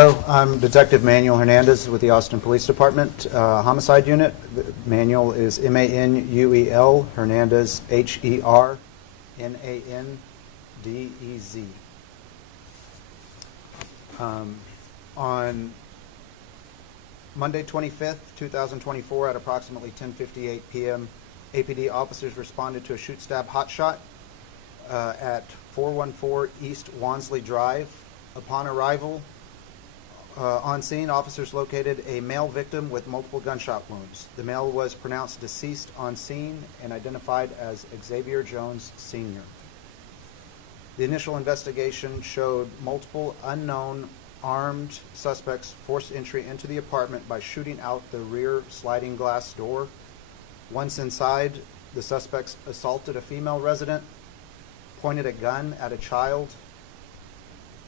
Hello, I'm Detective Manuel Hernandez with the Austin Police Department Homicide Unit. Manuel is M-A-N-U-E-L, Hernandez, H-E-R-N-A-N-D-E-Z. On Monday 25th, 2024 at approximately 10:58 p.m., APD officers responded to a shoot-stab hotshot at 414 East Wonsley Drive. Upon arrival on scene, officers located a male victim with multiple gunshot wounds. The male was pronounced deceased on scene and identified as Xavier Jones, Sr. The initial investigation showed multiple unknown armed suspects forced entry into the apartment by shooting out the rear sliding glass door. Once inside, the suspects assaulted a female resident, pointed a gun at a child,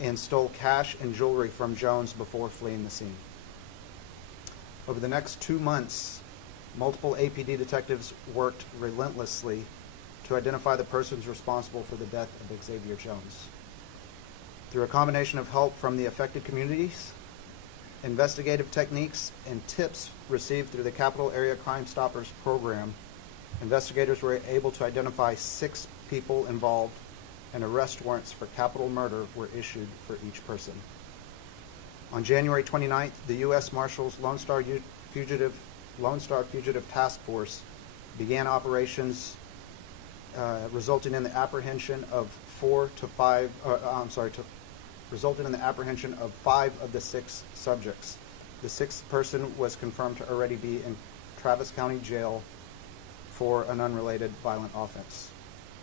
and stole cash and jewelry from Jones before fleeing the scene. Over the next 2 months, multiple APD detectives worked relentlessly to identify the persons responsible for the death of Xavier Jones. Through a combination of help from the affected communities, investigative techniques, and tips received through the Capital Area Crime Stoppers program, investigators were able to identify 6 people involved, and arrest warrants for capital murder were issued for each person. On January 29th, the U.S. Marshals Lone Star Fugitive Task Force began operations resulting in the apprehension of 5 of the 6 subjects. The 6th person was confirmed to already be in Travis County Jail for an unrelated violent offense.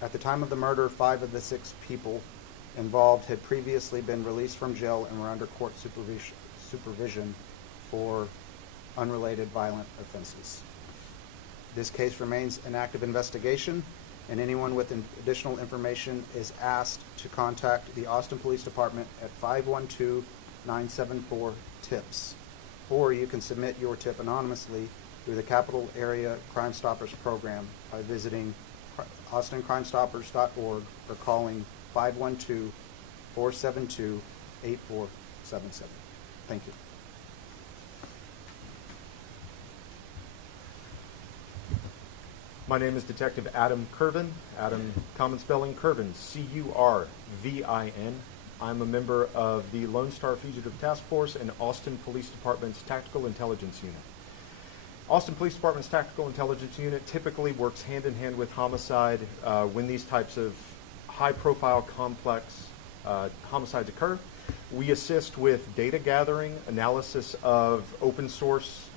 At the time of the murder, 5 of the 6 people involved had previously been released from jail and were under court supervision for unrelated violent offenses. This case remains an active investigation, and anyone with additional information is asked to contact the Austin Police Department at 512-974-TIPS, or you can submit your tip anonymously through the Capital Area Crime Stoppers program by visiting austincrimestoppers.org or calling 512-472-8477. Thank you. My name is Detective Adam Curvin. Adam, common spelling Curvin, C-U-R-V-I-N. I'm a member of the Lone Star Fugitive Task Force and Austin Police Department's Tactical Intelligence Unit. Austin Police Department's Tactical Intelligence Unit typically works hand in hand with homicide when these types of high-profile, complex homicides occur. We assist with data gathering, analysis of open source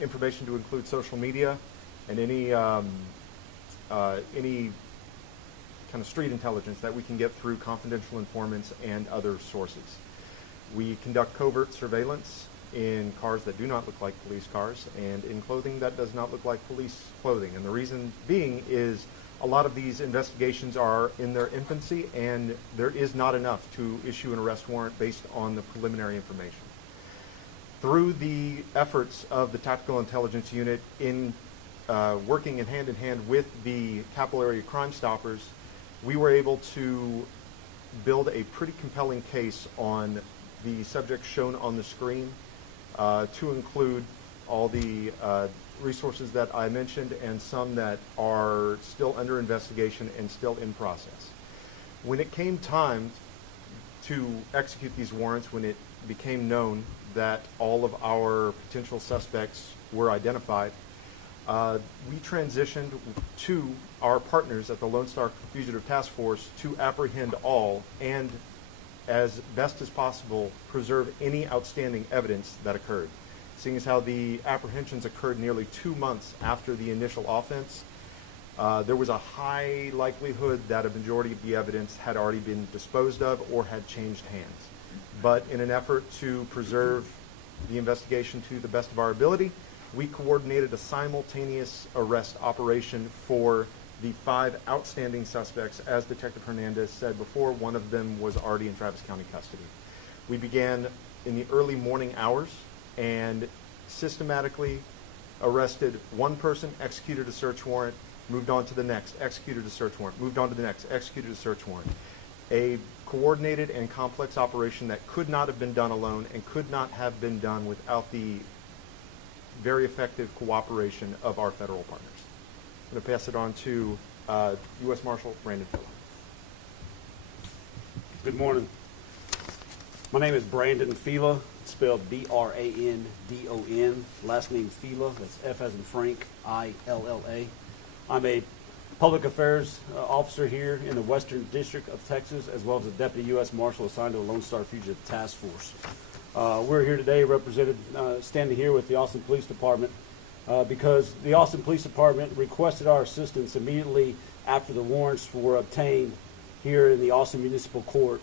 information to include social media, and any kind of street intelligence that we can get through confidential informants and other sources. We conduct covert surveillance in cars that do not look like police cars and in clothing that does not look like police clothing. And the reason being is a lot of these investigations are in their infancy and there is not enough to issue an arrest warrant based on the preliminary information. Through the efforts of the Tactical Intelligence Unit in working in hand with the Capital Area Crime Stoppers, we were able to build a pretty compelling case on the subjects shown on the screen, to include all the resources that I mentioned and some that are still under investigation and still in process. When it came time to execute these warrants, when it became known that all of our potential suspects were identified, we transitioned to our partners at the Lone Star Fugitive Task Force to apprehend all and, as best as possible, preserve any outstanding evidence that occurred. Seeing as how the apprehensions occurred nearly 2 months after the initial offense, there was a high likelihood that a majority of the evidence had already been disposed of or had changed hands. But in an effort to preserve the investigation to the best of our ability, we coordinated a simultaneous arrest operation for the 5 outstanding suspects. As Detective Hernandez said before, one of them was already in Travis County custody. We began in the early morning hours and systematically arrested one person, executed a search warrant, moved on to the next, executed a search warrant, moved on to the next, executed a search warrant. a coordinated and complex operation that could not have been done alone and could not have been done without the very effective cooperation of our federal partners. I'm going to pass it on to U.S. Marshal Brandon Filler. Good morning. My name is Brandon Fila, spelled B-R-A-N-D-O-N. Last name Fila, that's F as in Frank, I-L-L-A. I'm a public affairs officer here in the Western District of Texas, as well as a Deputy U.S. Marshal assigned to the Lone Star Fugitive Task Force. We're here today represented, standing here with the Austin Police Department because the Austin Police Department requested our assistance immediately after the warrants were obtained here in the Austin Municipal Court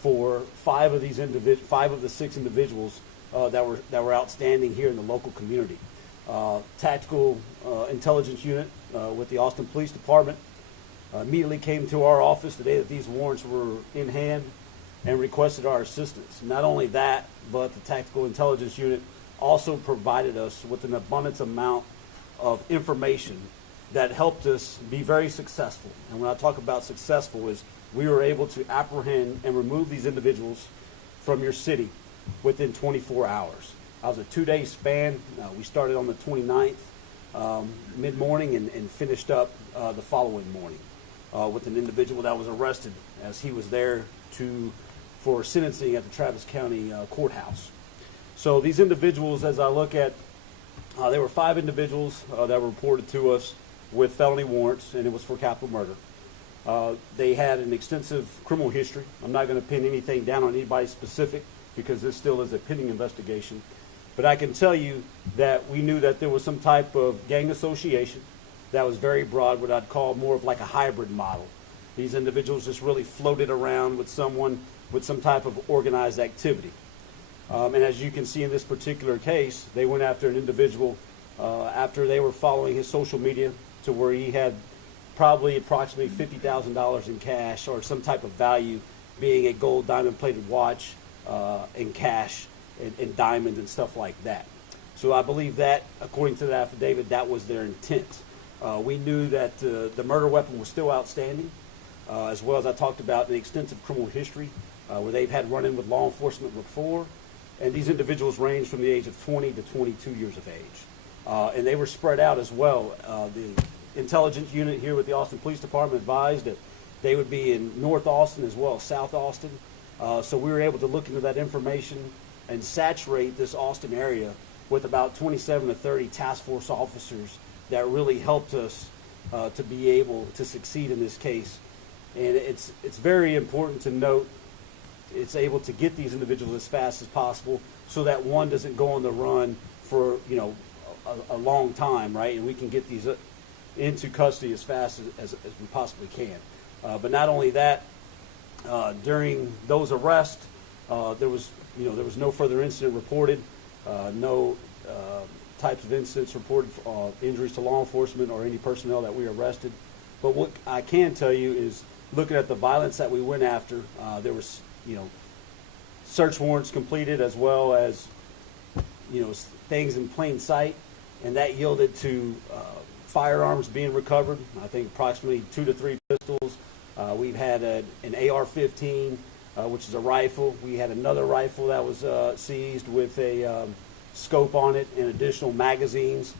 for five of the 6 individuals that were outstanding here in the local community. Tactical intelligence unit with the Austin Police Department immediately came to our office the day that these warrants were in hand and requested our assistance. Not only that, but the tactical intelligence unit also provided us with an abundant amount of information that helped us be very successful. And when I talk about successful, is we were able to apprehend and remove these individuals from your city within 24 hours. It was a 2-day span. We started on the 29th mid-morning and finished up the following morning with an individual that was arrested as he was there for sentencing at the Travis County Courthouse. So these individuals, as I look at, there were 5 individuals that were reported to us with felony warrants, and it was for capital murder. They had an extensive criminal history. I'm not going to pin anything down on anybody specific because this still is a pending investigation. But I can tell you that we knew that there was some type of gang association that was very broad, what I'd call more of like a hybrid model. These individuals just really floated around with someone with some type of organized activity. And as you can see in this particular case, they went after an individual after they were following his social media to where he had probably approximately $50,000 in cash or some type of value, being a gold diamond-plated watch and cash and diamonds and stuff like that. So I believe that, according to the affidavit, that was their intent. We knew that the murder weapon was still outstanding, as well as I talked about an extensive criminal history where they've had run-in with law enforcement before, and these individuals range from the age of 20 to 22 years of age. And they were spread out as well. The intelligence unit here with the Austin Police Department advised that they would be in North Austin as well as South Austin. So we were able to look into that information and saturate this Austin area with about 27 to 30 task force officers that really helped us to be able to succeed in this case. And it's very important to note it's able to get these individuals as fast as possible so that one doesn't go on the run for a long time, right? And we can get these into custody as fast as we possibly can. But not only that, during those arrests, there was no further incident reported, no types of incidents reported, injuries to law enforcement or any personnel that we arrested. But what I can tell you is, looking at the violence that we went after, there was search warrants completed as well as things in plain sight, and that yielded to firearms being recovered. I think approximately 2 to 3 pistols. We've had an AR-15, which is a rifle. We had another rifle that was seized with a scope on it and additional magazines.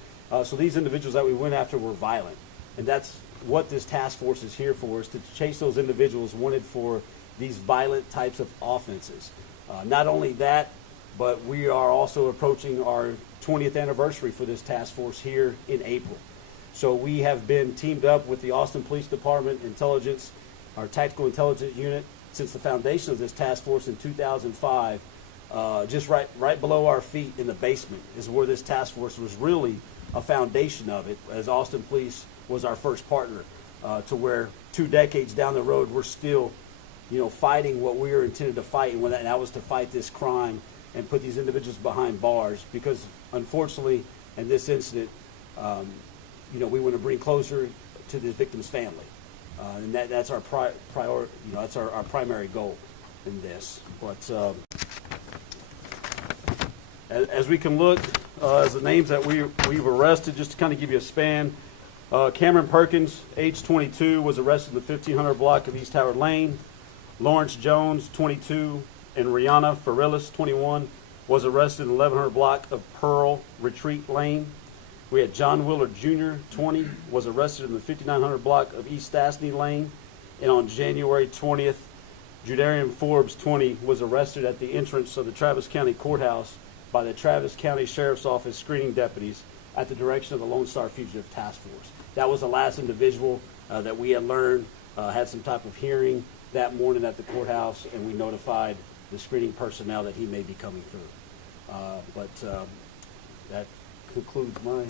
So these individuals that we went after were violent, and that's what this task force is here for, is to chase those individuals wanted for these violent types of offenses. Not only that, but we are also approaching our 20th anniversary for this task force here in April. So we have been teamed up with the Austin Police Department Intelligence, our Tactical Intelligence Unit, since the foundation of this task force in 2005. Just right below our feet in the basement is where this task force was really a foundation of it, as Austin Police was our first partner, to where 2 decades down the road we're still fighting what we were intended to fight, and that was to fight this crime and put these individuals behind bars, because unfortunately in this incident we want to bring closure to the victim's family, and that's our priority. That's our primary goal in this. But as we can look, as the names that we've arrested, just to kind of give you a span, Cameron Perkins, age 22, was arrested in the 1500 block of East Howard Lane. Lawrence Jones, 22, and Rihanna Farillis, 21, was arrested in 1100 block of Pearl Retreat Lane. We had John Willard Jr., 20, was arrested in the 5900 block of East Stastney Lane. And on January 20th, Judarian Forbes, 20, was arrested at the entrance of the Travis County Courthouse by the Travis County Sheriff's Office screening deputies at the direction of the Lone Star Fugitive Task Force. That was the last individual that we had learned had some type of hearing that morning at the courthouse, and we notified the screening personnel that he may be coming through. That concludes my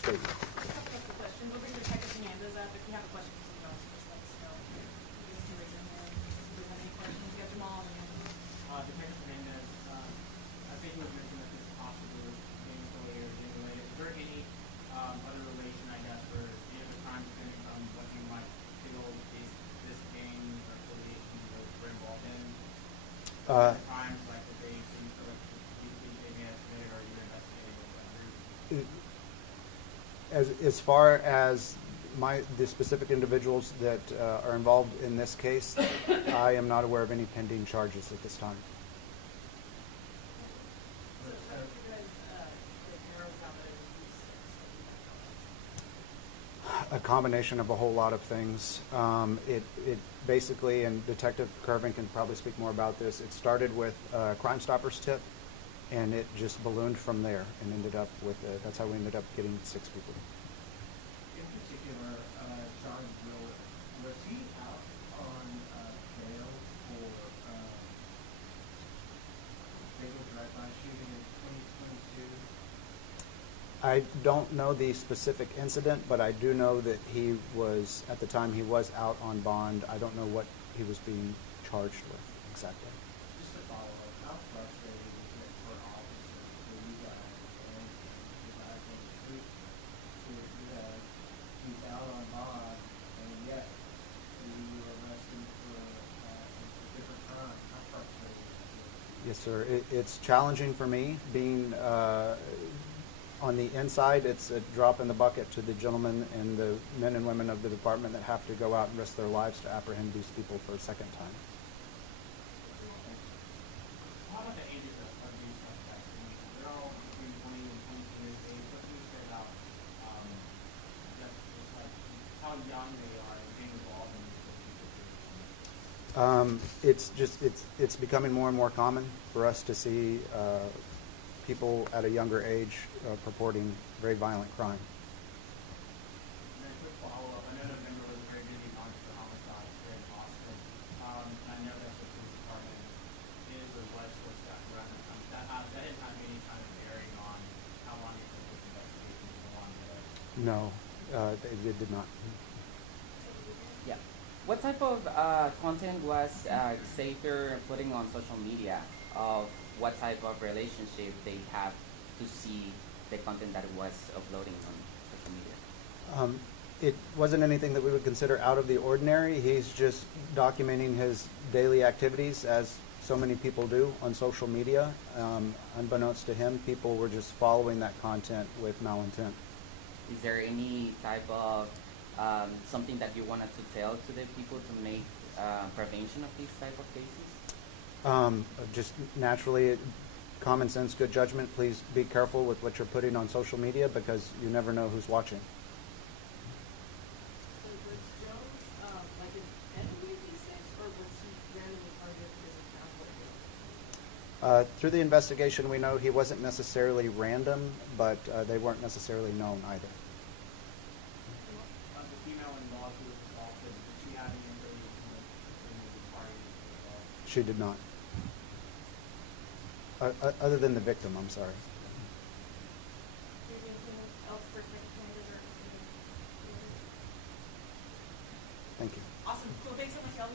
statement. Questions. We'll bring Detective Hernandez up. If you have a question for somebody else, just let us know. You guys can raise your hand. Do you have any questions? You have Jamal and then Detective Hernandez, I think it was mentioned that this is possibly gang affiliated or gang related. Is there any other relation, I guess, for any of the crimes stemming from what you might feel this gang or affiliation were involved in? Crimes like that they seem to like they may have committed or you're investigating with that group? As far as the specific individuals that are involved in this case, I am not aware of any pending charges at this time. so how did you guys narrow down the A combination of a whole lot of things. It basically, and Detective Kervin can probably speak more about this, it started with a Crime Stoppers tip, and it just ballooned from there and ended up with, that's how we ended up getting 6 people. In particular, John Willard, was he out on bail for fatal drive-by shooting in 2022? I don't know the specific incident, but I do know that he was, at the time, he was out on bond. I don't know what he was being charged with exactly. Just to follow up, how frustrating is it for officers, for you guys, and the guys on the street, to see that he's out on bond, and yet you arrest him for a different crime? How frustrating is it? Yes, sir. It's challenging for me being on the inside. It's a drop in the bucket to the gentlemen and the men and women of the department that have to go out and risk their lives to apprehend these people for a second time. How about the ages of these suspects? I mean, they're all between 20 and 22 years of age. What can you say about just like how young they are and being involved in these It's becoming more and more common for us to see people at a younger age purporting very violent crime. And then a quick follow-up. I know November was a very busy month for homicide here in Austin. And I know that the police department is or was supposed to around that time. That didn't have any kind of bearing on how long it took this investigation to go on there. No, it did not. Yeah. What type of content was Xavier putting on social media of what type of relationship they have to see the content that it was uploading on social media? It wasn't anything that we would consider out of the ordinary. He's just documenting his daily activities, as so many people do on social media. Unbeknownst to him, people were just following that content with malintent. Is there any type of something that you wanted to tell to the people to make prevention of these type of cases? Just naturally, common sense, good judgment. Please be careful with what you're putting on social media, because you never know who's watching. So was Jones like in any of these things, or was he randomly targeted because of found what? Through the investigation, we know he wasn't necessarily random, but they weren't necessarily known either. The female involved who was assaulted, did she have any information with the parties involved? She did not. Other than the victim, I'm sorry. Do you have anything else for Detective Hernandez or anything? Thank you. Awesome. Cool. Thanks so much, y'all.